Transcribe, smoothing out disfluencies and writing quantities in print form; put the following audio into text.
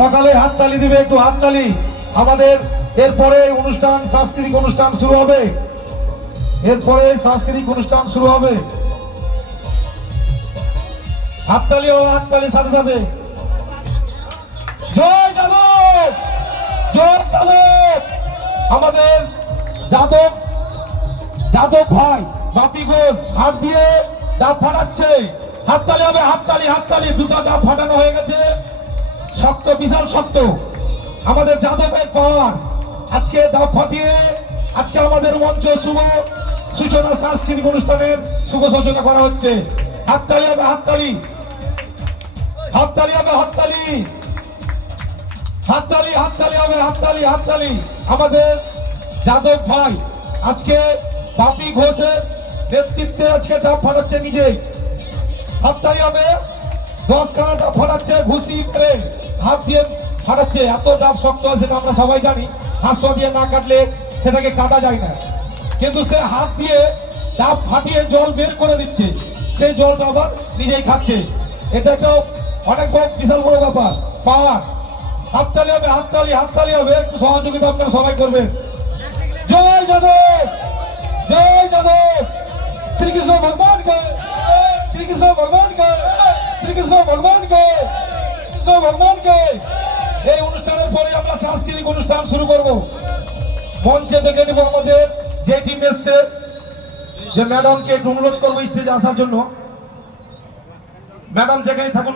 সকালে হাততালি দিবে, একটু হাততালি। আমাদের এরপরে অনুষ্ঠান, সাংস্কৃতিক অনুষ্ঠান শুরু হবে। এরপরে সাংস্কৃতিক অনুষ্ঠান শুরু হবে। হাততালি ও হাততালির সাথে সাথে জয় যাদব, জয় যাদব। আমাদের যাদব যাদব ভাই বাপি ঘোষ হাত দিয়ে ডাব ফাটাচ্ছে। হাততালি হবে, হাততালি হাততালি। দুটো ডাব ফাটানো হয়ে গেছে, শক্ত, বিশাল শক্ত। আমাদের যাদবের পাওয়ার। আজকে ডাব ফাটিয়ে আজকে আমাদের মঞ্চ শুভ সূচনা, সাংস্কৃতিক অনুষ্ঠানের শুভ সূচনা করা হচ্ছে। হাততালি হবে, হাততালি, হাততালি হবে, হাততালি, হাততালি, হাততালি হবে, হাততালি, হাততালি। আমাদের যাদব ভাই আজকে বাপি ঘোষের নেতৃত্বে আজকে ডাব ফাটাচ্ছে নিজে। হাততালি হবে। 10খানা ডাব ফাটাচ্ছে, ঘুষি মেরে হাত দিয়ে ফাটাচ্ছে। এত ডাব শক্ত হয় সেটা আমরা সবাই জানি। হাঁসুয়া দিয়ে না কাটলে সেটাকে কাটা যায় না, কিন্তু সে হাত দিয়ে ডাব ফাটিয়ে জল বের করে দিচ্ছে। সেই জলটা আবার নিজেই খাচ্ছে। এটা একটা অনেক বড়, বিশাল বড় ব্যাপার, পাওয়ার। হাততালি হবে, হাততালি, হাততালি হবে। একটু সহযোগিতা আপনারা সবাই করবেন। জয় যাদব, জয় যাদব। শ্রীকৃষ্ণ ভগবান কে, শ্রীকৃষ্ণ ভগবান কে, শ্রীকৃষ্ণ ভগবান কে, কৃষ্ণ ভগবান কে। এই অনুষ্ঠানের পরে আমরা সাংস্কৃতিক অনুষ্ঠান শুরু করব। মঞ্চে ডেকে নেব আমাদের যে টিম এসছে, যে ম্যাডামকে একটু অনুরোধ করবো স্টেজে আসার জন্য। ম্যাডাম যেখানে থাকুন।